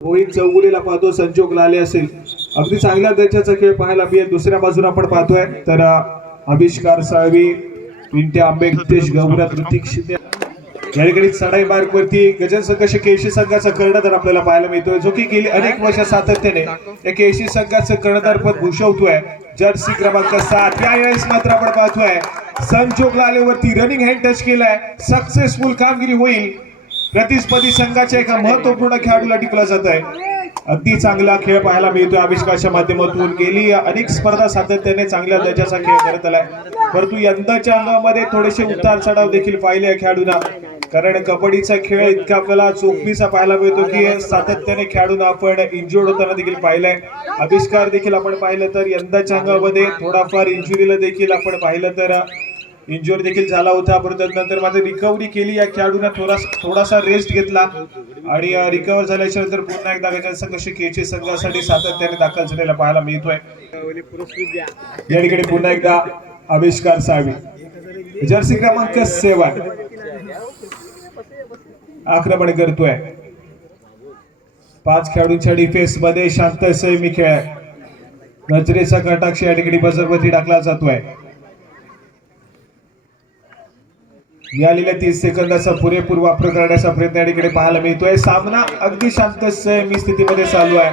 रोहित चौगुलेला पाहतो, संजोग लाले असेल, अगदी चांगल्या दर्जाचा खेळ पाहायला मिळेल. दुसऱ्या बाजूला आपण पाहतोय तर आविष्कार साळवी, पिंट्या आंबे, नितेश गवरा, ऋतिक शिंदे या ठिकाणी चढाई मार्ग वरती गजन संघर्ष केशी संघाचा कर्णधार आपल्याला पाहायला मिळतोय, जो की गेली अनेक वर्ष सातत्याने या केशी संघाचं कर्णधार पद भूषवतोय. जर्सी क्रमांक 7 यावेळेस मात्र आपण पाहतोय संजोग लालेवरती रनिंग हँड टच केलाय. सक्सेसफुल कामगिरी होईल. प्रतिस्पर्धी संघाच्या एका महत्वपूर्ण खेळाडूला टिकला जात आहे. अगदी चांगला खेळ पाहायला मिळतोय आविष्काराच्या माध्यमातून. गेली अनेक स्पर्धा सातत्याने चांगल्या दर्जाचा खेळ करत आलाय, परंतु यंदाच्या अंगामध्ये थोडेसे उतार चढाव देखील पाहिले या खेळाडूंना. कारण कबड्डीचा खेळ इतका आपल्याला चोखमीचा पाहायला मिळतो की सातत्याने खेळाडूंना आपण इंजुर्ड होताना देखील पाहिलंय. आविष्कार देखील आपण पाहिलं तर यंदाच्या अंगामध्ये थोडाफार इंजुरीला देखील आपण पाहिलं तर इंजुरी देखील झाला होता, परंतु नंतर मात्र रिकव्हरी केली. या खेळाडूंना थोडासा रेस्ट घेतला आणि रिकव्हर झाल्याच्या नंतर पुन्हा एकदा गजन संघर्ष केची संघासाठी सातत्याने दाखल झालेला पाहायला मिळतोय. या ठिकाणी पुन्हा एकदा आविष्कार साळवी, जर्सी क्रमांक 7 आक्रमण करतोय. 5 खेळाडूंच्या डिफेन्स मध्ये शांत संयमी खेळ. नजरेचा कटाक्ष या ठिकाणी बजरवरती टाकला जातोय. मिळालेल्या 30 सेकंदाचा पुरेपूर वापर करण्याचा प्रयत्न या ठिकाणी पाहायला मिळतोय. सामना अगदी शांत संयमी स्थितीमध्ये चालू आहे,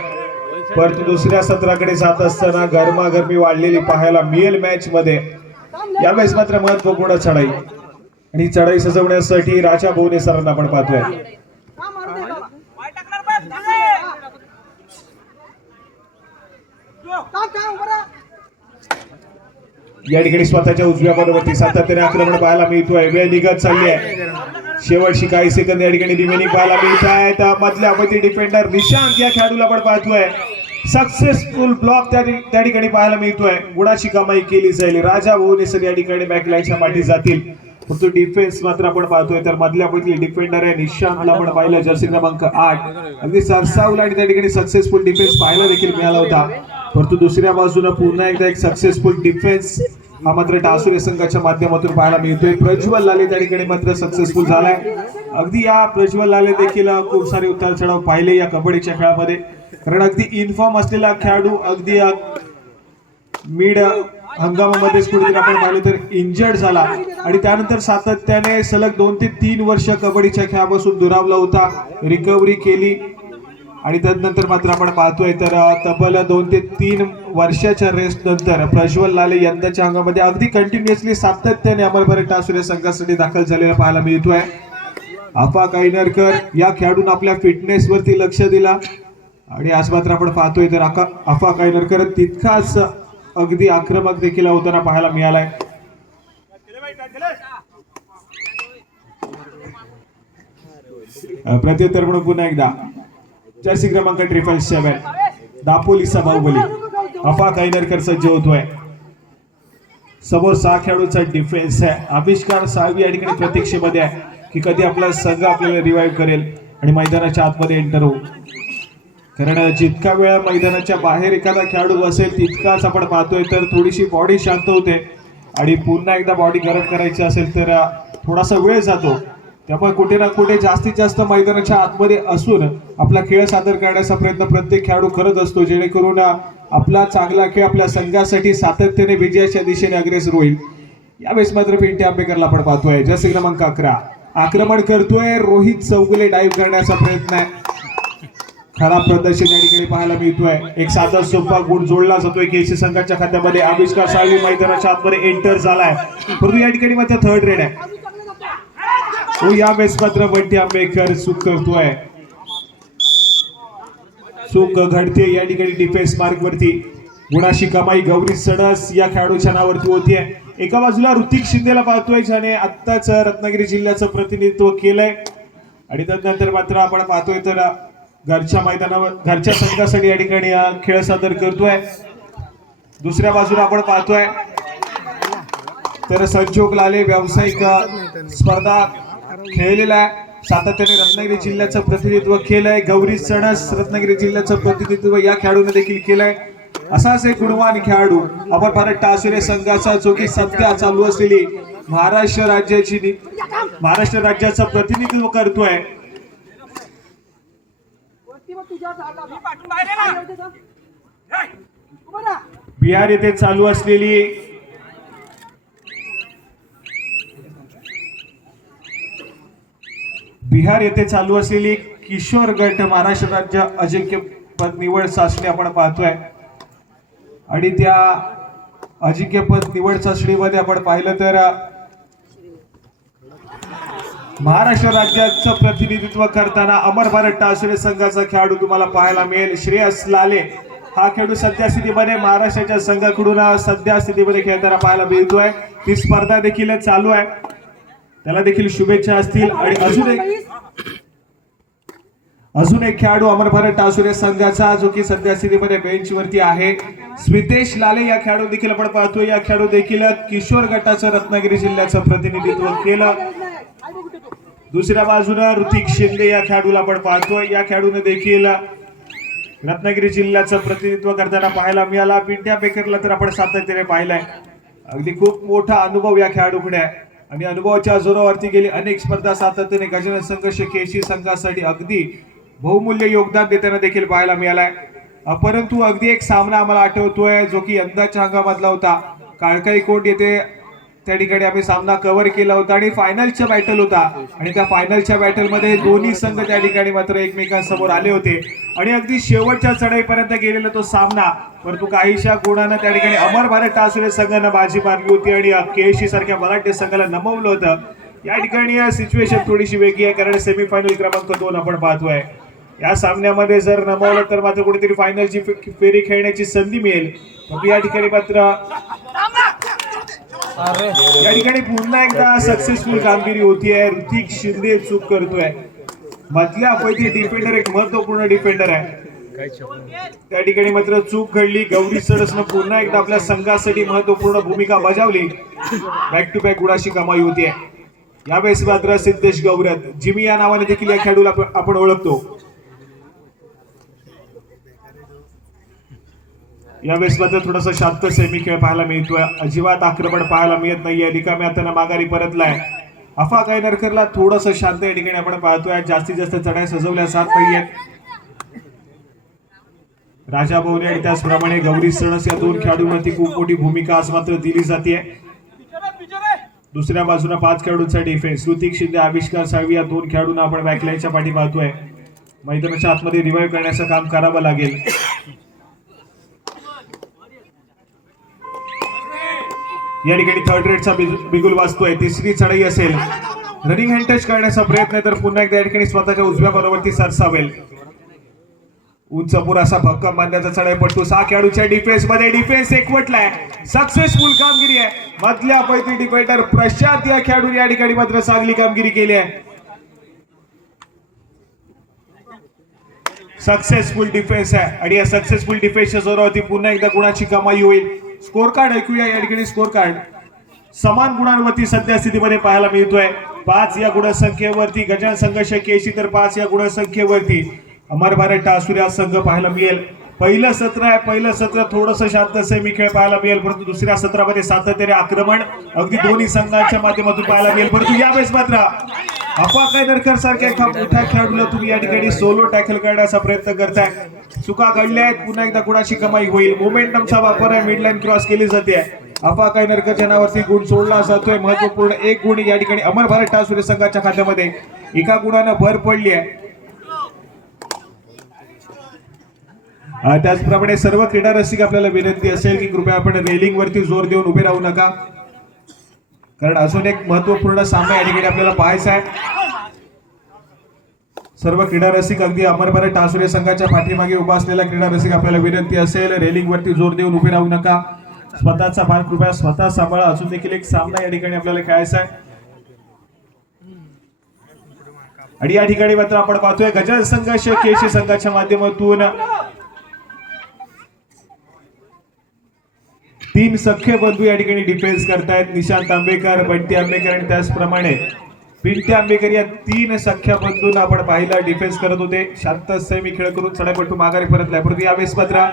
परंतु दुसऱ्या सत्राकडे जात असताना गरमागरमी वाढलेली पाहायला मिळेल मॅच मध्ये. यावेळेस मात्र महत्वपूर्ण चढाई आणि चढाई सजवण्यासाठी राजा भोवने सरांना आपण पाहतोय. या ठिकाणी स्वतःच्या उजव्या बाजूवरती सातत्याने आक्रमण पाहायला मिळतोय. वेळ निघत चालली आहे, शेवटची काही सेकंद या ठिकाणी रिमेनिंग पाहायला मिळत आहेत. मधल्या अवधी डिफेंडर निशांत या खेळाडूला आपण पाहतोय. सक्सेसफुल ब्लॉक त्या ठिकाणी पाहायला मिळतोय. गुणाची कमाई केली जाईल. राजा भुवनेश्वर या ठिकाणी बॅकलाईनच्या पाठी जातील, परंतु डिफेन्स मात्र आपण पाहतोय तर मधल्या अवधी डिफेंडर आहे निशांतला आपण पाहिलं, जर्सी क्रमांक 8 अगदी सरसावला आणि त्या ठिकाणी सक्सेसफुल डिफेन्स पाहायला देखील मिळाला होता. परंतु दुसऱ्या बाजूला पुन्हा एकदा एक सक्सेसफुल डिफेन्स हा मात्र टासुरे संघाच्या माध्यमातून पाहायला मिळतोय. प्रज्वल लाले त्या ठिकाणी मात्र सक्सेसफुल झालाय. अगदी या प्रज्वल लाले देखील खूप सारे उतार चढाव पाहिले या कबड्डीच्या खेळामध्ये, कारण अगदी इन्फॉर्म असलेला खेळाडू अगदी मिड हंगामामध्येच कुठेतरी आपण पाहिलं तर इंजर्ड झाला आणि त्यानंतर सातत्याने सलग 2 ते 3 वर्ष कबड्डीच्या खेळापासून दुरावला होता. रिकव्हरी केली आणि त्यानंतर मात्र आपण पाहतोय तर तब्बल 2 ते 3 वर्षाच्या रेस्ट नंतर प्रज्वल लाले यंदाच्या अंगामध्ये अगदी कंटिन्युअसली सातत्याने अमरभर टासुरे संघासाठी दाखल झालेला पाहायला मिळतोय. आफा कायनरकर या खेळाडून आपल्या फिटनेस वरती लक्ष दिला आणि आज मात्र आपण पाहतोय तर आफा कायनरकर तितकाच अगदी आक्रमक देखील होताना पाहायला मिळालाय. प्रत्युत्तर म्हणून पुन्हा एकदा जर्सी क्रमांक 7 दापोलीचा बाहुबली आफा कायनरकर सज्ज होतोय. समोर 6 खेळाडूंचा डिफेन्स आहे. आविष्कार साळवी या ठिकाणी प्रतीक्षेमध्ये आहे की कधी आपला संघ आपल्याला रिवाइव्ह करेल आणि मैदानाच्या आतमध्ये एंटर होऊ. कारण जितका वेळ मैदानाच्या बाहेर एखादा खेळाडू असेल तितकाच आपण पाहतोय तर थोडीशी बॉडी शांत होते आणि पुन्हा एकदा बॉडी गरम करायची असेल तर थोडासा वेळ जातो. त्यामुळे कुठे ना कुठे जास्तीत जास्त मैदानाच्या आतमध्ये असून आपला खेळ सादर करण्याचा प्रयत्न प्रत्येक खेळाडू करत असतो, जेणेकरून आपला चांगला खेळ आपल्या संघासाठी सातत्याने विजयाच्या दिशेने अग्रेसर होईल. यावेळेस मात्र पिंट्या आंबेकरला आपण पाहतोय. जर्सी क्रमांक 11 आक्रमण करतोय. रोहित चौगुले डाईव्ह करण्याचा प्रयत्न आहे. खराब प्रदर्शन या ठिकाणी पाहायला मिळतोय. एक साधा सोपा गुण जोडला जातोय केसी संघाच्या खात्यामध्ये. आविष्कार साळवी मैदानाच्या आतमध्ये एंटर झालाय, परंतु या ठिकाणी मात्र थर्ड रेड आहे. यावेळेस मात्र बंटी आंबेकर चूक करतोय. चूक घडते या ठिकाणी डिफेन्स मार्क वरती. गुणाची कमाई गौरी सडस या खेळाडूच्या नावावरती होतीये. एका बाजूला ऋतिक शिंदेला पाहतोय ज्याने आत्ताच रत्नागिरी जिल्ह्याचं प्रतिनिधित्व केलंय आणि त्यानंतर मात्र आपण पाहतोय तर घरच्या मैदानावर घरच्या संघासाठी या ठिकाणी खेळ सादर करतोय. दुसऱ्या बाजूला आपण पाहतोय तर संजोग लाले व्यावसायिक स्पर्धा खेळलेला आहे. सातत्याने रत्नागिरी जिल्ह्याचं प्रतिनिधित्व केलंय. गौरी सणस रत्नागिरी जिल्ह्याचं प्रतिनिधित्व या खेळाडूने देखील केलंय. असाच एक गुणवान खेळाडू आपण भारत टासुरे संघाचा जो की सध्या चालू असलेली महाराष्ट्र राज्याचं प्रतिनिधित्व करतोय. बिहार येथे चालू असलेली किशोर गट महाराष्ट्र राज्य अजिंक्यपद निवड चाचणी आपण पाहतोय आणि त्या अजिंक्यपद निवड चाचणीमध्ये आपण पाहिलं तर महाराष्ट्र राज्याचं प्रतिनिधित्व करताना अमर भारत टासुरे संघाचा खेळाडू तुम्हाला पाहायला मिळेल. श्रेयस लाले हा खेळाडू सध्या स्थितीमध्ये महाराष्ट्राच्या संघाकडून सध्या स्थितीमध्ये खेळताना पाहायला मिळतोय. ती स्पर्धा देखील चालू आहे, त्याला देखील शुभेच्छा असतील. आणि अजून एक खेळाडू अमर भारत टासुरे संघाचा जो की सध्या स्थितीमध्ये बेंच वरती आहे, स्मितेश लाले या खेळाडू देखील आपण पाहतोय. या खेळाडू देखील किशोर गटाचं रत्नागिरी जिल्ह्याचं प्रतिनिधित्व केलं. दुसऱ्या बाजूला ऋतिक शिंदे या खेळाडूला आपण पाहतोय. या खेळाडूने देखील रत्नागिरी जिल्ह्याचं प्रतिनिधित्व करताना पाहायला मिळाला. पिंट्या बेकरला तर आपण सातत्याने पाहिलंय. अगदी खूप मोठा अनुभव या खेळाडूकडे आहे आणि अनुभवाच्या जोरावरती गेली अनेक स्पर्धा सातत्याने गजानन संघर्ष केसी संघासाठी अगदी बहुमूल्य योगदान देताना देखील पाहायला मिळालाय. परंतु अगदी एक सामना आम्हाला आठवतोय जो की यंदाच्या हंगामातला होता. काळकाई कोट येथे त्या ठिकाणी आम्ही सामना कव्हर केला होता आणि फायनलचा बॅटल होता आणि त्या फायनलच्या बॅटलमध्ये दोन्ही संघ त्या ठिकाणी मात्र एकमेकांसमोर आले होते आणि अगदी शेवटच्या चढाईपर्यंत गेलेला तो सामना. परंतु काहीशा गुणानं त्या ठिकाणी अमर भारत टासुरे संघानं बाजी मारली होती आणि केएससी सारख्या मराठी संघाला नमवलं होतं. या ठिकाणी सिच्युएशन थोडीशी वेगळी आहे कारण सेमीफायनल क्रमांक 2 आपण पाहतोय. या सामन्यामध्ये जर नमवलं तर मात्र कुठेतरी फायनलची फेरी खेळण्याची संधी मिळेल. परंतु या ठिकाणी मात्र या ठिकाणी पुन्हा एकदा सक्सेसफुल कामगिरी होतीये. ऋतिक शिंदे चूक करतोय. मधल्या पैकी डिफेंडर एक महत्वपूर्ण डिफेंडर आहे, त्या ठिकाणी मात्र चूक घडली. गौरी सरसनं पुन्हा एकदा आपल्या संघासाठी महत्वपूर्ण भूमिका बजावली. बॅक टू बॅक गुणाची कमाई होतीये. यावेळेस मात्र सिद्धेश गौरत जिमी या नावाने देखील या खेळाडूला आपण ओळखतो. यावेळेस मात्र थोडासा शांत सेमी खेळ पाहायला मिळतोय. अजिबात आक्रमण पाहायला मिळत नाहीये. रिकाम्या हाताने माघारी परतलाय. अफा कायनरकरला थोडंसं शांत या ठिकाणी आपण पाहतोय. जास्तीत जास्त चढाई सजवल्या जात नाहीयेत. राजा बोवरे आणि त्याचप्रमाणे गौरी सणस या दोन खेळाडूंवरती खूप मोठी भूमिका आज मात्र दिली जाते. दुसऱ्या बाजूला 5 खेळाडूंचा डिफेन्स. ऋतिक शिंदे, आविष्कार साळवी या दोन खेळाडूंना आपण बॅकलाईनच्या पाठी पाहतोय. मैदानाच्या आतमध्ये रिवाइव्ह करण्याचं काम करावं लागेल. या ठिकाणी थर्ड रेडचा बिगुल वाजतोय. तिसरी चढाई असेल. रनिंग हँड टच करण्याचा प्रयत्न तर पुन्हा एकदा या ठिकाणी स्वतःच्या उजव्या बरोबरती सरसावेल. उंच पुरासा भक्कम बांधण्याचा चढाईपट्टू 6 खेळाडूच्या डिफेन्स मध्ये. डिफेन्स एकवटलाय. सक्सेसफुल कामगिरी आहे. मधल्या पैकी डिफेंडर प्रशांत या खेळाडूने या ठिकाणी मात्र चांगली कामगिरी केली आहे. सक्सेसफुल डिफेन्स आहे आणि या सक्सेसफुल डिफेन्सच्या जोरावरती पुन्हा एकदा गुणाची कमाई होईल. स्कोर कार्ड ऐकूया. या ठिकाणी स्कोर कार्ड समान गुणांवरती सध्या स्थितीमध्ये पाहायला मिळतोय. 5 या गुणसंख्येवरती गजानन संघर्ष केसी तर 5 या गुणसंख्येवरती अमर भारत टासुरे संघ पाहायला मिळेल. पहिलं सत्र आहे. पहिलं सत्र थोडंसं शांत सेमी खेळ पाहायला मिळेल, परंतु दुसऱ्या सत्रामध्ये सातत्याने आक्रमण अगदी दोन्ही संघांच्या माध्यमातून पाहायला मिळेल. परंतु यावेळेस मात्र अफा कायनरकर सारख्या एका मोठ्या खेळाडूला तुम्ही या ठिकाणी सोलो टॅकल करण्याचा प्रयत्न करताय. चुका घडल्या आहेत. पुन्हा एकदा गुणाची कमाई होईल. मोमेंटमचा वापर आहे. मिडलाईन क्रॉस केली जाते. अफा कायनरकर नावावरती गुण सोडला जातोय. महत्वपूर्ण 1 गुण या ठिकाणी अमर भारत टासुरे संघाच्या खात्यामध्ये. एका गुणानं भर पडली आहे. त्याचप्रमाणे सर्व क्रीडा रसिक आपल्याला विनंती असेल की कृपया आपण रेलिंग वरती जोर देऊन उभे राहू नका, कारण अजून एक महत्वपूर्ण सामना या ठिकाणी आपल्याला पाहायचा आहे. सर्व क्रीडा रसिक अगदी अमर भारत टासुरे संघाच्या पाठीमागे उभा असलेल्या क्रीडा रसिक आपल्याला विनंती असेल रेलिंग वरती जोर देऊन उभे राहू नका. स्वतःचा भार कृपया स्वतः सांभाळा. अजून देखील एक सामना या ठिकाणी आपल्याला खेळायचा आहे आणि या ठिकाणी मात्र आपण पाहतोय गजानन संघर्ष केसी संघाच्या माध्यमातून 3 सख्य बंधू या ठिकाणी डिफेन्स करतायत. निशांत आंबेकर, बंटी आंबेकर आणि त्याचप्रमाणे पिंट्या आंबेकर या 3 सख्या बंधूंना आपण पाहिला डिफेन्स करत होते. शांत सेमी खेळ करून चढाईपट्टू माघारी परतलाय. परंतु यावेळेस मात्र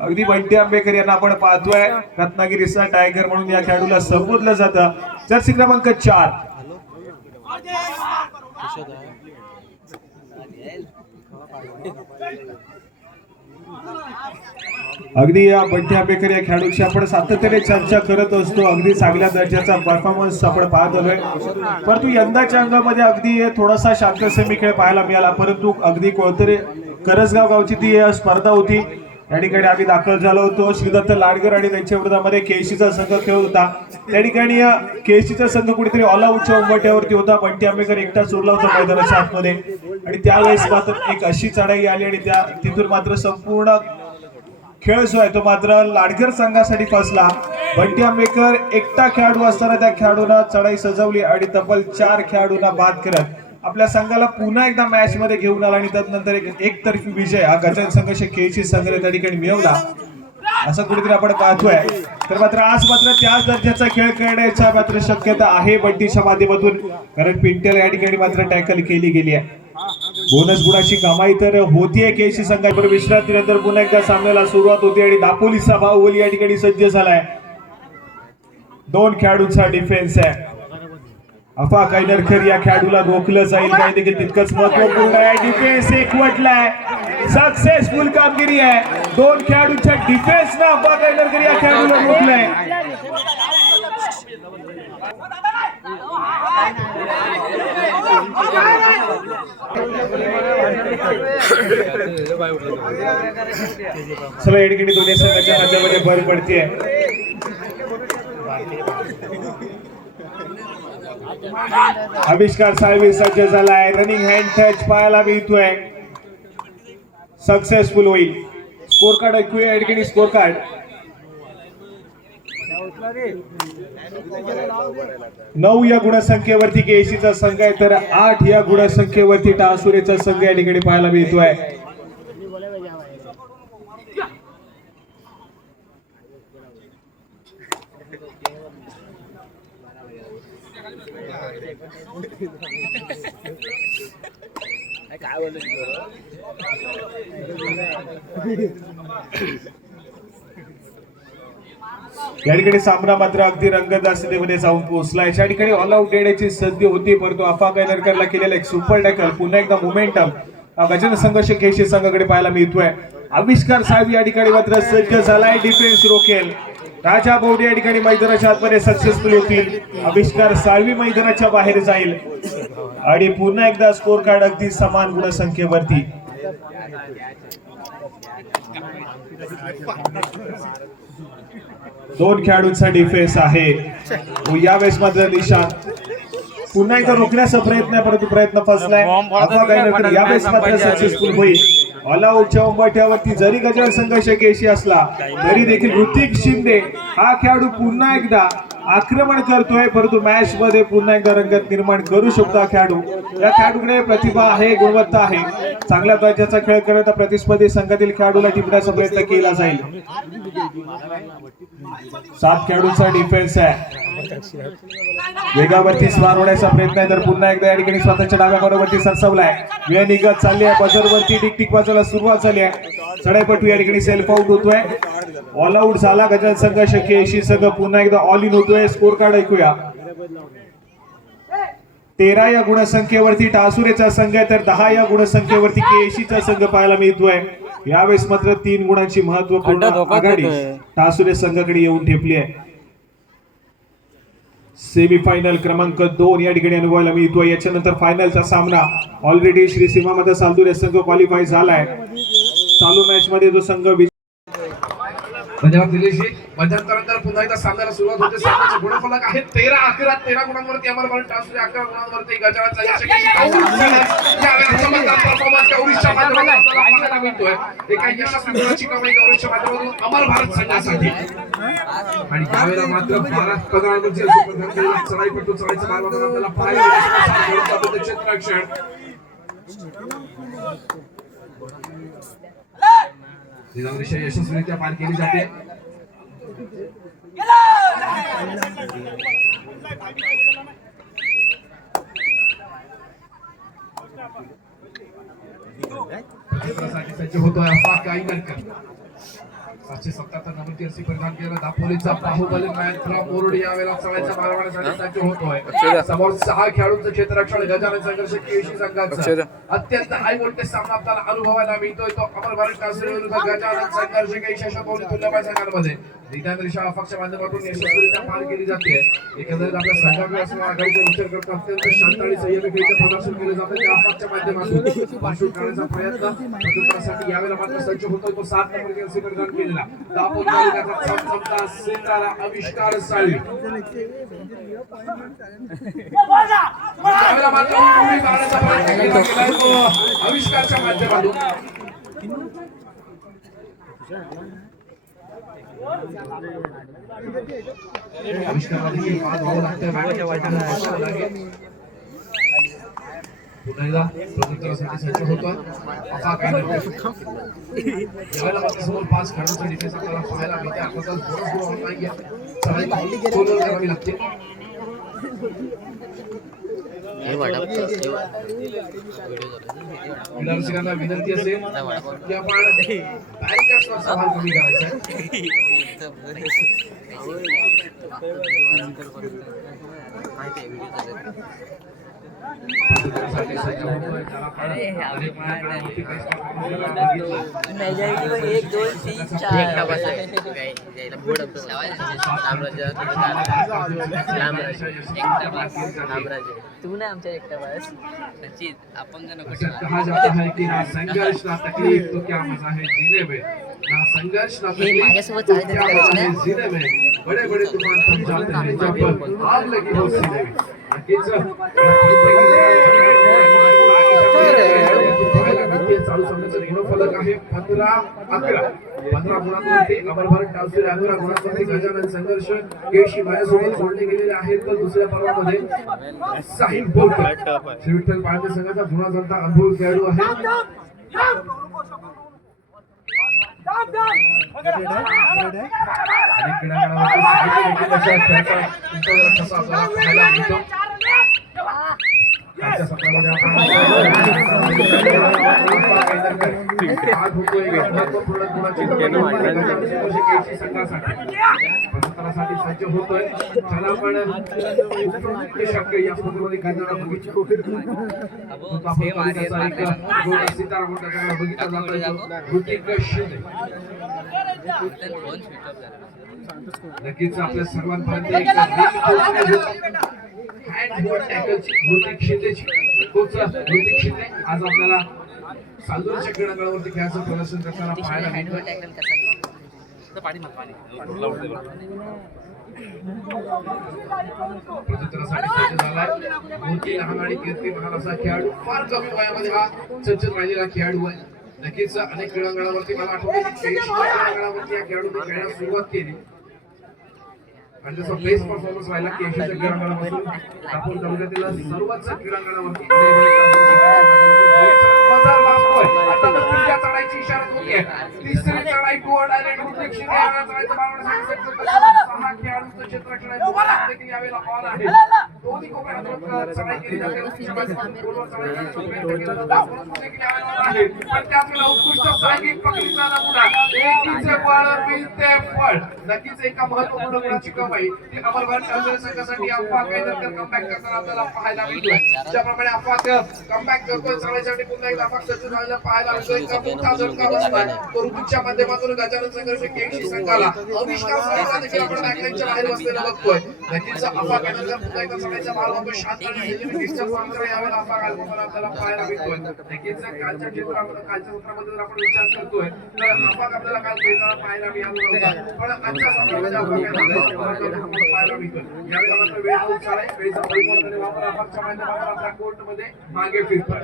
अगदी बंटी आंबेकर यांना आपण पाहतोय. रत्नागिरीचा टायगर म्हणून या खेळाडूला संबोधलं जातं. जर्सी क्रमांक 4. अगदी या बंटी आंबेकर या खेळाडूची आपण सातत्याने चर्चा करत असतो. अगदी चांगल्या दर्जाचा परफॉर्मन्स आपण पाहत आलोय, परंतु यंदाच्या अंगामध्ये अगदी थोडासा शांतसेमी खेळ पाहायला मिळाला. परंतु अगदी कोणतरी करसगाव गावची ती स्पर्धा होती, या ठिकाणी आम्ही दाखल झालो होतो. श्रीदत्त लाडकर आणि त्यांच्या विरोधामध्ये केसीचा संघ खेळत होता. त्या ठिकाणी केसीचा संघ कुठेतरी ऑल आउटच्या उंबरठ्यावरती होता. बंटी आंबेकर एकटा सोडला होता मैदानाच्या आतमध्ये, आणि त्यावेळेस मात्र एक अशी चढाई आली आणि त्या तिथून मात्र संपूर्ण खेळ जो आहे तो मात्र लाडकर संघासाठी फसला. बंटी आंबेकर एकटा खेळाडू असताना त्या खेळाडूंना चढाई सजवली आणि तब्बल 4 खेळाडूंना बाद करत आपल्या संघाला पुन्हा एकदा मॅच मध्ये घेऊन आला आणि त्यानंतर एकतर्फी विजय हा गजानन संघर्ष केसी संघाने त्या ठिकाणी मिळवला असं कुठेतरी आपण पाहतोय. तर मात्र आज मात्र त्याच दर्जाचा खेळ खेळण्याच्या मात्र शक्यता आहे बंटीच्या माध्यमातून, कारण पिंटेल या ठिकाणी मात्र टॅकल केली गेली आहे. बोनस गुणाची कमाई तर होतीये केसी संघावर. विश्रांतीनंतर पुन्हा एकदा सामन्याला सुरुवात होती आणि दापोलीचा बाहुबली या ठिकाणी सज्ज झालाय. 2 खेळाडूंचा डिफेन्स आहे. अफा कैनरकर या खेळाडूला रोखलं जाईल काय देखील तितकंच महत्वपूर्ण आहे. डिफेन्स एकवटलाय, सक्सेसफुल कामगिरी आहे. 2 खेळाडूंच्या डिफेन्सनं अफा कैनरकर या खेळाडूला रोखलंय. चला या ठिकाणी दोन्ही संघाच्या नात्यामध्ये भर पडते. आविष्कार साळवी सज्ज झालाय. रनिंग हँड टच पाहायला मिळतोय. सक्सेसफुल होईल. स्कोर कार्ड ऐकूया या ठिकाणी. स्कोर कार्ड 9 या गुणसंख्येवरती केसीचा संघ आहे, तर 8 या गुणसंख्येवरती टासुरेचा संघ या ठिकाणी पाहायला मिळतोय. या ठिकाणी सामना मात्र अगदी रंगतदार स्थितीमध्ये जाऊन पोहोचलाय. या ठिकाणी ऑल आउट देण्याची संधी होती, परंतु अफा कैनरकरला केलेला एक सुपर टॅकल, पुन्हा एकदा मोमेंटम गजानन संघर्ष केसी संघाकडे पाहायला मिळतोय. आविष्कार साहेब या ठिकाणी मात्र सज्ज झालाय. डिफेन्स रोखेल. राजा बोर्डे या ठिकाणी मैदानाच्या आतमध्ये सक्सेसफुल होतील. आविष्कार साळवी मैदानाच्या बाहेर जाईल आणि पुन्हा एकदा स्कोर कार्ड अगदी समान गुणसंख्येवरती. दोन खेळाडूंचा डिफेन्स आहे. यावेळेस मात्र निशांत पुन्हा एकदा रोखण्याचा प्रयत्न आहे, परंतु प्रयत्न फसलाय. यावेळेस मात्र सक्सेसफुल होईल. ऑल आउटच्या उंबरठ्यावरती जरी गजानन संघर्ष केसी असला तरी देखील ऋतिक शिंदे हा खेळाडू पुन्हा एकदा आक्रमण करतोय, परंतु मॅच मध्ये पुन्हा एकदा रंगत निर्माण करू शकतो खेळाडू. या खेळाडूकडे प्रतिभा आहे, गुणवत्ता आहे. चांगल्या दर्जाचा खेळ करत प्रतिस्पर्धी संघातील खेळाडूला टिपण्याचा प्रयत्न केला जाईल. 7 खेळाडूंचा डिफेन्स आहे. वेगावरती स्वार होण्याचा प्रयत्न आहे, तर पुन्हा एकदा या ठिकाणी स्वतःच्या डाव्या बरोबरती सरसवलाय. वेळ निघत चालली आहे. बजरवरती टिकटिक वाजवायला सुरुवात झाली आहे. चढाईपटू या ठिकाणी सेल्फ आउट होतोय. ऑल आउट झाला गजानन संघर्ष केसी संघ पुन्हा एकदा ऑल इन होतोय. स्कोर कार्ड ऐकूया. 13 या गुणसंख्येवरती टासुरेचा संघ आहे, तर 10 या गुणसंख्येवरती केसीचा संघ पाहायला मिळतोय. यावेळेस मात्र 3 गुणांची महत्वपूर्ण आघाडी टासुरे संघाकडे येऊन ठेपली आहे. सेमीफायनल क्रमांक 2 या ठिकाणी अनुभवायला मिळतोय. याच्यानंतर फायनलचा सामना ऑलरेडी श्री सीमामध सालदुरे संघ क्वालिफाय झालाय. चालू मॅच मध्ये जो संघ धन्यवाद दिलेशजी. मध्यंतरानंतर पुन्हा एकदा सामन्याला सुरुवात होते. सामन्याचे गुणफलक आहेत 13-11. 13 गुणांवरती अमर टासुरे, 11 गुणांवरती गजानन परफॉर्मन्स गौरीच्या माध्यमातून आपल्याला पाहायला मिळतोय. एका यशस्वी गुणाची कमाई गौरीच्या माध्यमातून अमर भारत संघासाठी. आणि यावेळेला मात्र 12-15 म्हणजे चढाईपटू चढाईचं मार्गावर आपल्याला पाहायला मिळतं. क्षेत्ररक्षण निजामशाही यशस्वीरित्या पार केली जाते. सज्ज होतोय अफा कैनरकर. 777 नंबर जर्सी परिधान केलेला दापोलीचा बाहुबली महेंद्र मोरडी यावेळेला चढायच्या मारवाण्यासाठी सज्ज होतोय. समोर 6 खेळाडूंचं क्षेत्ररक्षण गजानन संघर्ष केळशी संघाचा अत्यंत हाय व्होल्टेज सामना आपल्याला अनुभवायला मिळतोय. तो अमर भारत टासरी विरुद्ध गजानन संघर्ष केळशी शतोली तुल्यबळ संघांमध्ये निदान दिशा अपक्ष माध्यमातून यशस्वीरित्या पार केली जाते. एकंदरीत आपल्या संघाकडे असणारा आघाडीचा विचार करता अत्यंत शांत आणि संयमी खेळीचं प्रदर्शन केलं जातं त्या अपक्ष माध्यमातून पाशूट करण्याचा प्रयत्न प्रत्युत्तरासाठी यावेळेला मात्र सज्ज होतोय. तो 7 नंबर जर्सी परिधान केलेला दापोली तालुक्याचा चमचमता सितारा आविष्कार साळवी यावेळेला मात्र उडी मारण्याचा प्रयत्न केला गेलाय तो आविष्कारच्या माध्यमातून. आविष्काराला देखील पास व्हावं लागतं. बॅटच्या वाटेला बसावं लागेल. पुन्हा एकदा प्रत्युत्तरासाठी सज्ज होतोय. असा काय यावेळेला मात्र समोर 5 खेळाडूंचा डिफेन्स आपल्याला पाहायला मिळते. आपल्याला बोनस गोल होत नाहीये. चढाई गोल करावी लागते. विनर्सिकांना विनंती असेल की आपण बॅरिकेड्सवर सवाल कमी करायचा तू नाही आमच्या एकटा बस आपण कहा जाता है कि ना संघर्ष ना तकलीफ तो क्या मजा है जीने में. ना संघर्ष ना तकलीफ तो क्या मजा है जीने में. बड़े बड़े तूफान थम जाते हैं जब आग लगी हो सीने में. नक्कीच चालू सामन्याचं गुणफलक आहे 15-11. 15 गुणांवरती अमर भारत टासरी 11 गुणांवरती गजानन संघर्ष केळशी माझ्यासोबत जोडले गेलेले आहेत. तर दुसऱ्या पर्वामध्ये साहिल बोरकर श्री विठ्ठल पांडे संघाचा जुना जाणता अनुभवी खेळाडू आहे. आणि क्रीडांगणावरती साहित्य त्याचा कसा आपल्याला पाहायला मिळतो. आजच्या सत्रामध्ये आपण आज होतोय एक महत्त्वपूर्ण गुणाची केळशी संघासाठी प्रत्युत्तरासाठी सज्ज होतोय. चला आपण शक्य या स्पर्धेमध्ये करणारा बघितलं सितारा मोठा बघितला जातोय ऋतिक शिंदे. नक्कीच आपल्या सर्वांपर्यंत ऋतिक शिंदे आज आपल्याला चांदूरच्या क्रीडांगणावरती खेळाचं प्रदर्शन करताना पाहायला मिळतोय. प्रत्युत्तरासाठी सज्ज झालाय. मोठी लहान आणि कीर्ती महान असा खेळाडू फार कमी वयामध्ये हा चर्चेत राहिलेला खेळाडू आहे. नक्कीच अनेक क्रीडांगणावरती मला आठवतं की क्रीडांगणावरती या खेळाडूने खेळायला सुरुवात केली आणि त्याचा बेस्ट परफॉर्मन्स राहिला. केळशीच्या क्रीडांगणापासून दापोली तालुक्यातील सर्वच क्रीडांगणावरती चढाईची इशारा होती. तिसरी चढाई डायरेक्ट ऋतिक शिंदे खेळाडूंचं क्षेत्ररक्षण यावेळेला ऑन आहे. दोन्ही कोपऱ्यात चढाई केली जाते. पण त्याच वेळेला उत्कृष्ट सांघिक पकडीचा नमुना एकीचे बळ मिळते फळ. नक्कीच एका महत्वपूर्ण गुणाची कमाई ती अमर भारत टासरी संघासाठी अफवा कायदरकर कमबॅक करताना आपल्याला पाहायला मिळतोय. ज्याप्रमाणे अफवा कमबॅक करतोय चढाईसाठी पुन्हा एकदा अफवा सज्ज झालेला पाहायला मिळतोय. मोठा झटका बसलाय तो ऋतूच्या माध्यमातून गजानन संघर्ष केळशी संघाला आविष्कार साळवीला देखील आपण बॅकलाईनच्या बाहेर बसलेला बघतोय. नक्कीच अफवा कायदरकर पुन्हा एकदा चढाईच्या भार होतो. शांत आणि हेजेमेटिक्सचा फॉर्म यावेळेला अफवा कायदरकर आपल्याला पाहायला मिळतोय. नक्कीच कालच्या क्षेत्रामध्ये कालच्या सत्रामध्ये जर आपण विचार करतोय तर अफवा आपल्याला काल खेळताना पाहायला मिळालं नव्हतं. पण आजच्या सत्रामध्ये अफवा पाहायला मिळतोय. यावेळेला मात्र वेळ अनुसार आहे. वेळेचा परिपूर्णपणे वापर अफवाच्या माध्यमातून आपल्या कोर्टमध्ये मागे फिरतोय.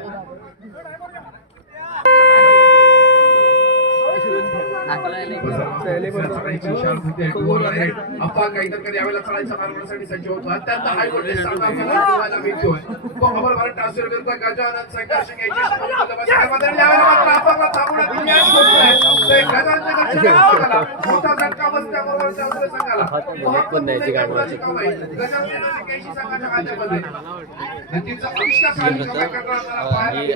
अफवा कायदरकर यावेळेला चढाईच्या मार्गासाठी सज्ज होतो. अत्यंत हाय व्होल्टेज सामना आपल्याला मिळतोय. तो अमर भारत टासरी विरुद्ध गजानन संघर्ष केळशी यावेळेला मात्र अफवाला थांबवण्यात यश होतोय. गजानन संघाला मोठा झटका बसल्याबरोबर चांदोली संघाला संघाच्या खात्यामध्ये नक्कीच आविष्कार साहेब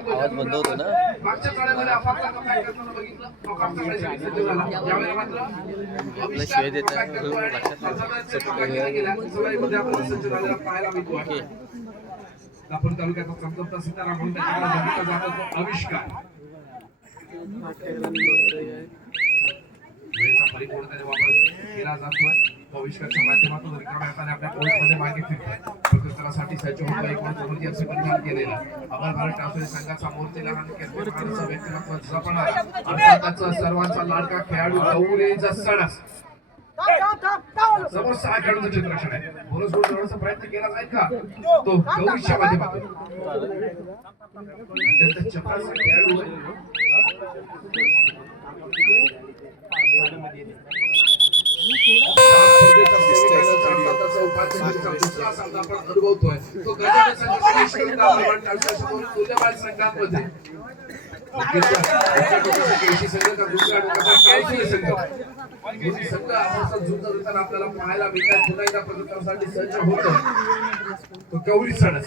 आवाज बंद होतो ना. मागच्या काळामध्ये अफाटला कमाई करताना बघितलं नॉकआउट करण्यासाठी सज्ज झाला. यावेळी मात्र आपला शिवाय देत सज्ज झालेला पाहायला मिळतो. दापोली तालुक्याचा चमचमता सितारा म्हणून त्याच्याकडे बघितला जातो तो आविष्कार. वेळेचा परिपूर्णपणे वापर केला जातोय. आविष्कारच्या माध्यमातून रिकाम्या हाताने आपल्या कोर्टमध्ये मागे फिरतोय. प्रत्युत्तरासाठी सज्ज होतो. एक जबरदस्त असे परिधान केलेला अमर भारत टासोली संघाचा मोर्चेला आणि केंद्रीय व्यक्तिमत्व जपणारा अर्थातच सर्वांचा लाडका खेळाडू गौरीचा सणस. समोर 6 खेळाडूंचं चित्रक्षण आहे. बोनस गोल जोडण्याचा प्रयत्न केला जाईल का तो गौरीच्या माध्यमातून. अत्यंत चपळाचा खेळाडू अनुभवतोय तो गजानन संघामध्ये आपल्याला पाहायला मिळतात. पुन्हा एकदा प्रदर्शनासाठी सज्ज होतो तो गौरी सणस.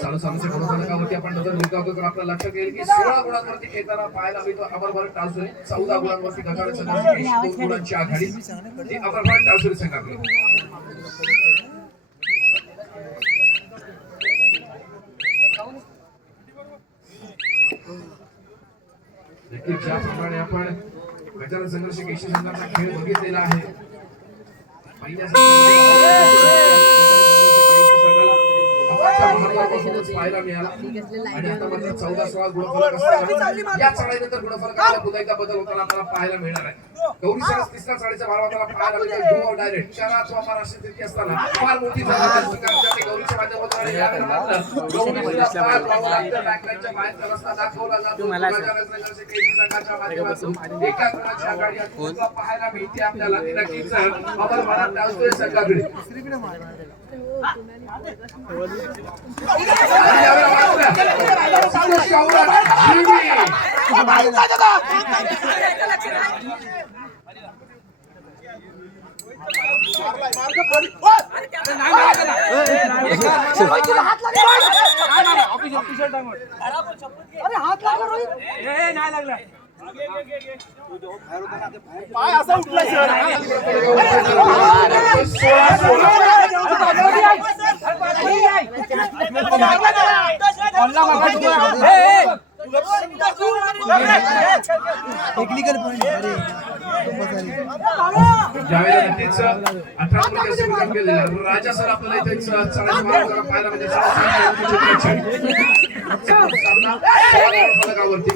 चालू सामन्याच्या गुणफलकावरती आपण नजर घेतो तर आपल्याला लक्षात येईल की 16 गुणांवरती खेळताना पाहायला मिळतो अमर भारत टासोली. 14 गुणांवरती गजानन संघाची 2 गुणांची आघाडी ती अमर भारत टासोली संघाकडे. ज्याप्रमाणे आपण गजानन संघर्ष केशी संघाचा खेळ बघितलेला आहे. पहिल्या पाहायला मिळाला आणि आता मात्र 14-16 गुणफलक असताना या चढाईनंतर गुणफलकाला पुन्हा एकदा बदल होताना आपल्याला पाहायला मिळणार आहे. गौरी सणस तिसऱ्या चढाईच्या भागाला पाहायला मिळतो. डू ऑर डायरेक्ट 4 अथवा महाराष्ट्र तिरकी असताना फार मोठी जबरदस्त स्वीकारते गौरीच्या माध्यमातून आणि यावेळी मात्र गौरीला पार पावलं आपल्या बॅकलाईनच्या बाहेरचा रस्ता दाखवला जातो. गजानन संघर्ष केशी संघाच्या माध्यमातून एका गुणाची आघाडी आपल्याला पाहायला मिळते. आपल्याला ती नक्कीच अमर भारत टासोली संघाकडे. पाय असा उठलाय टेक्निकल पॉइंट. ज्यावेळेला नक्कीच 18 वर्षाचे काम केलेलं राजा सर आपल्याला इथे चढाईचा पाहायला म्हणजे फलकावरती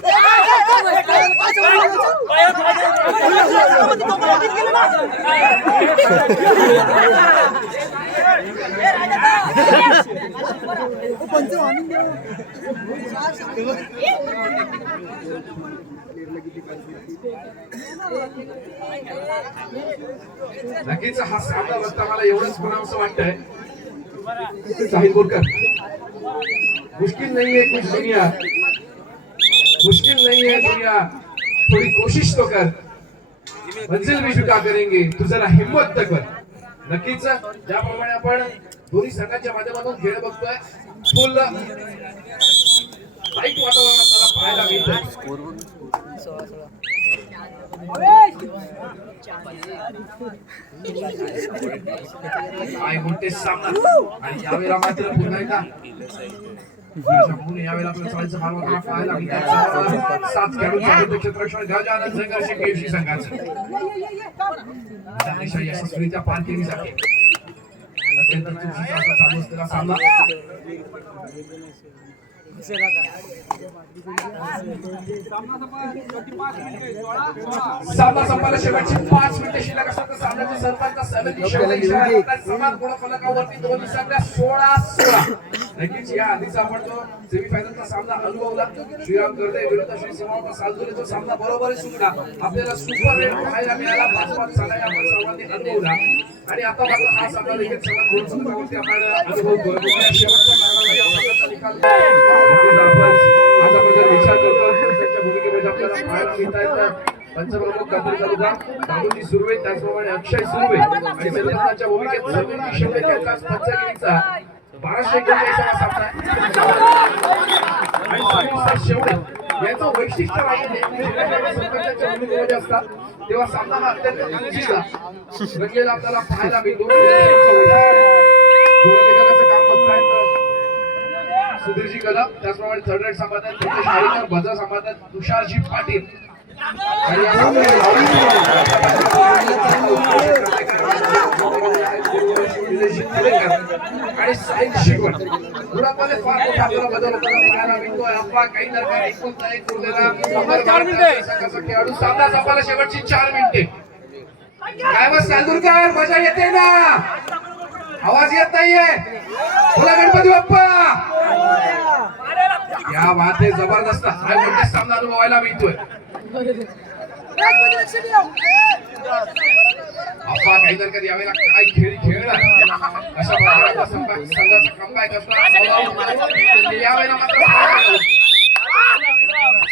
नक्कीच हा सामना बघता मला एवढंच म्हणावंसं वाटतंय साहिल बोरकर. मुश्किल नहीं है कुछ दुनिया, मुश्किल नहीं है दुनिया, थोड़ी कोशिश तो कर, मंजिल भी झुका करेंगे, तू जरा हिम्मत तर कर. नक्कीच ज्याप्रमाणे आपण दोन्ही संघांच्या माध्यमातून खेळ बघतोय फुल लाईट वातावरण आपल्याला पाहायला मिळतंय. काय मोठे सामना आणि यावेळेला मात्र पुन्हा एकदा यावेळेला आपल्याला चाळीचा भाग पाहायला मिळतात. 7 खेळाडूंचे क्षेत्ररक्षण गजानन संघर्ष केशी संघाचं यशस्वीरित्या पार केली जाते. अत्यंत चुरशीचा असा चालू असलेला सामना सामना संपायला शेवटची 5 मिनिटे शिल्लक असतात. सामन्याचे सरपंच समान गुणफलकावरती दोन्ही संघात 16-16. नक्कीच या आधीचा आपण तो सेमीफायनलचा सामना अनुभवला. श्रीराम गर्दे विरुद्ध श्री सिंहाचा सालजोरीचा सामना बरोबर सुटला. आपल्याला सुपर रेट पाहायला मिळाला. 5-5 साला आपण सर्वांनी अनुभवला आणि आता मात्र हा सामना देखील समान गुणफलकावरती आपण अनुभवतोय. शेवटच्या निकाल पंचप्रमुख कातूर तालुका दादोजी सुर्वे, त्याचप्रमाणे अक्षय सुर्वे आणि सरपंचाच्या भूमिकेत सर्वेंद्र शेवटे यांचा पंचगिरीचा 1249 सामना आणि सुनील शेवटे याचं वैशिष्ट्य राहिले सरपंचाच्या भूमिकेमध्ये असतात तेव्हा सामना हा अत्यंत उंचीला रंगलेला आपल्याला पाहायला मिळतो. गोलंदाजाचं काम बघतायत सुधीरजी कदम, त्याचप्रमाणे थर्ड रेड सांभाळतात प्रकाश हाळीकर, भजा सांभाळतात तुषारजी पाटील आणि आणि साईन शिकवण गुणामध्ये फार मोठा आपल्याला बदल होताना बघायला मिळतोय. अफवा काही दरकार एकूण एक उरलेला संघाचा खेळाडू सामना संपायला शेवटची 4 मिनिटे. काय बस चांदूरकर, मजा येते ना? आवाज येत नाहीये? बोला गणपती बाप्पा. या बात आहे, जबरदस्त हाय व्होल्टेज सामना अनुभवायला मिळतोय. अफवा काही दरकार यावेळेला काय खेळ खेळला अशा प्रकारचा संघाचा कमबॅक असला यावेळेला मात्र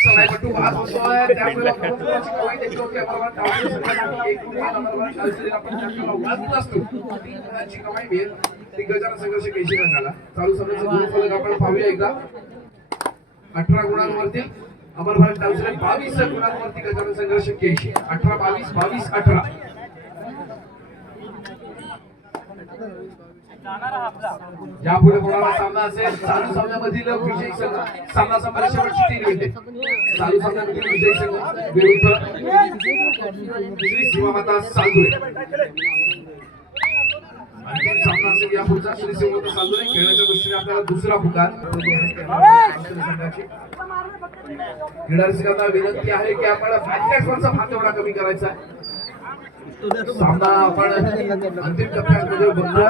सलाईपट्टू बाद होतोय. त्यामुळे महत्त्वाची कमाई देखील होती. आपण टावरी संघासाठी एकूण नंबरवर चाललेला पंचांना वाजत असतो. 3 गुणांची कमाई मिळेल. दिग्गजांना संघर्ष केशी रंगाला चालू सामन्याचं गुणफलक आपण पाहूया एकदा. 18 गुणांवरती अमर भारत टावसरे 22 गुणांवरती गजानन संघर्ष केशी 18-22 22-18. यापुढे कोणाला सामना असेल चालू सामन्यामधील विजयी संघ सामना संपला शेवटची 3 मिनिटे. चालू सामन्यामधील विजयी संघ विरुद्ध श्री शिवमाता सालुरे आणि सामना असेल या पुढचा श्री शिवमाता सालुरे. खेळण्याच्या दृष्टीने आपल्याला दुसरा पुकार क्रीडारसिकांना विनंती आहे की आपण बॅटॅक्सवरचा भाग तेवढा कमी करायचा आहे. सामना आपण अंतिम टप्प्यामध्ये बघतो.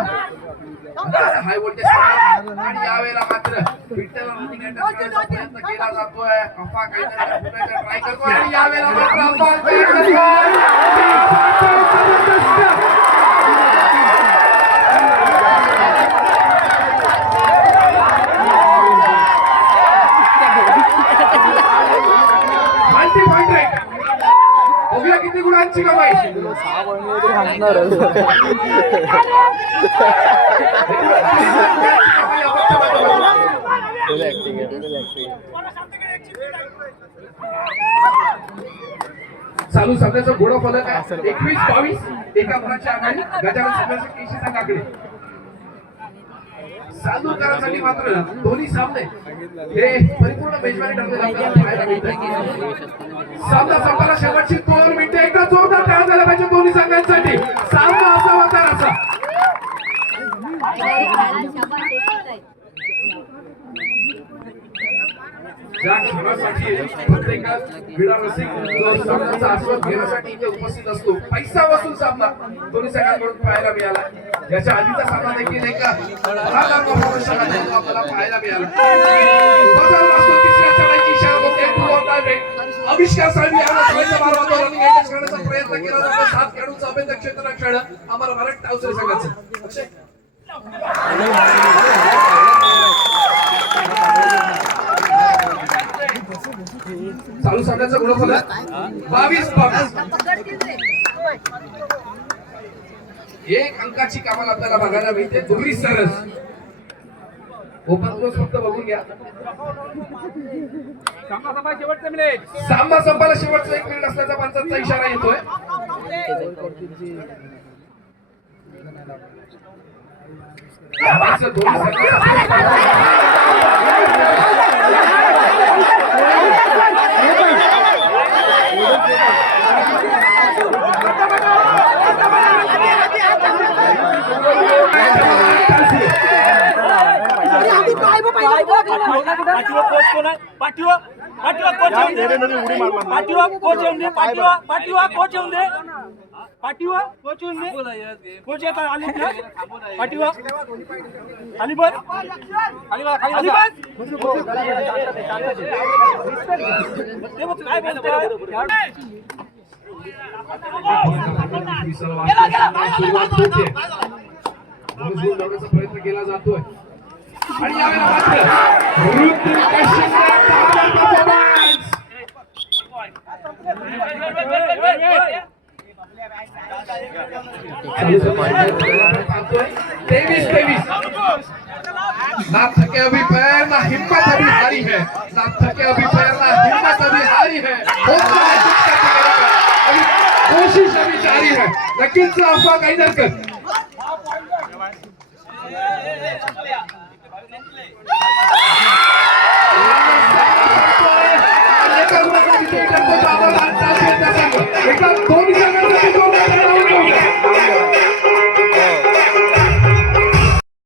हाय व्होल्टेज आणि यावेळेला मात्र विठ्ठल प्रयत्न केला जातोय. अफवा काहीतरी ट्राय करतोय आणि यावेळेला मात्र बघूया किती गुणांची कमाई. चालू सामन्याचा घोडा फलक आहे 21-22 एका गुणाची आघाडी गजानन संघाच्या केशी संघाकडे. चांदूरकरांसाठी मात्र दोन्ही सामने हे परिपूर्ण मेजवानी ठरलेले आपल्याला पाहायला मिळतात. सामना संपायला शेवटची 2 मिनिटे. एकदा जोरदार टाळ्या झाल्या पाहिजे दोन्ही संघांसाठी. सामना असावा तर असा. ज्या क्षणासाठी प्रत्येक क्रीडा रसिक सामन्याचा आस्वाद घेण्यासाठी इथे उपस्थित असतो. पैसा वसूल सामना दोन्ही संघांकडून पाहायला मिळाला. याच्या आधीचा सामना देखील एका आपल्याला पाहायला मिळाला. आविष्कार साहेब करण्याचा प्रयत्न केला जातो. 7 खेळाडूंचा अभेद्य क्षेत्ररक्षण अमर भारत टावसरे संघाचं. चालू सामन्याचा गुणफलक 22-22. 1 अंकाची कामाला आपल्याला बघायला मिळते. दोन्ही सरस ओपन क्लोज फक्त बघून घ्या. सामना संपायला शेवटचा 1 मिनिट असल्याचा पंचांचा इशारा येतोय. प्रयत्न केला जातोय आणि यावेळेला मात्र तेवीस ना थके अभी पैर ना हिम्मत अभी हारी है ना थके अभी पैर ना हिम्मत अभी हारी है हौसला है कुछ करने का अभी कोशिश अभी जारी है नक्कीच अफवा काही हरकत एका दोन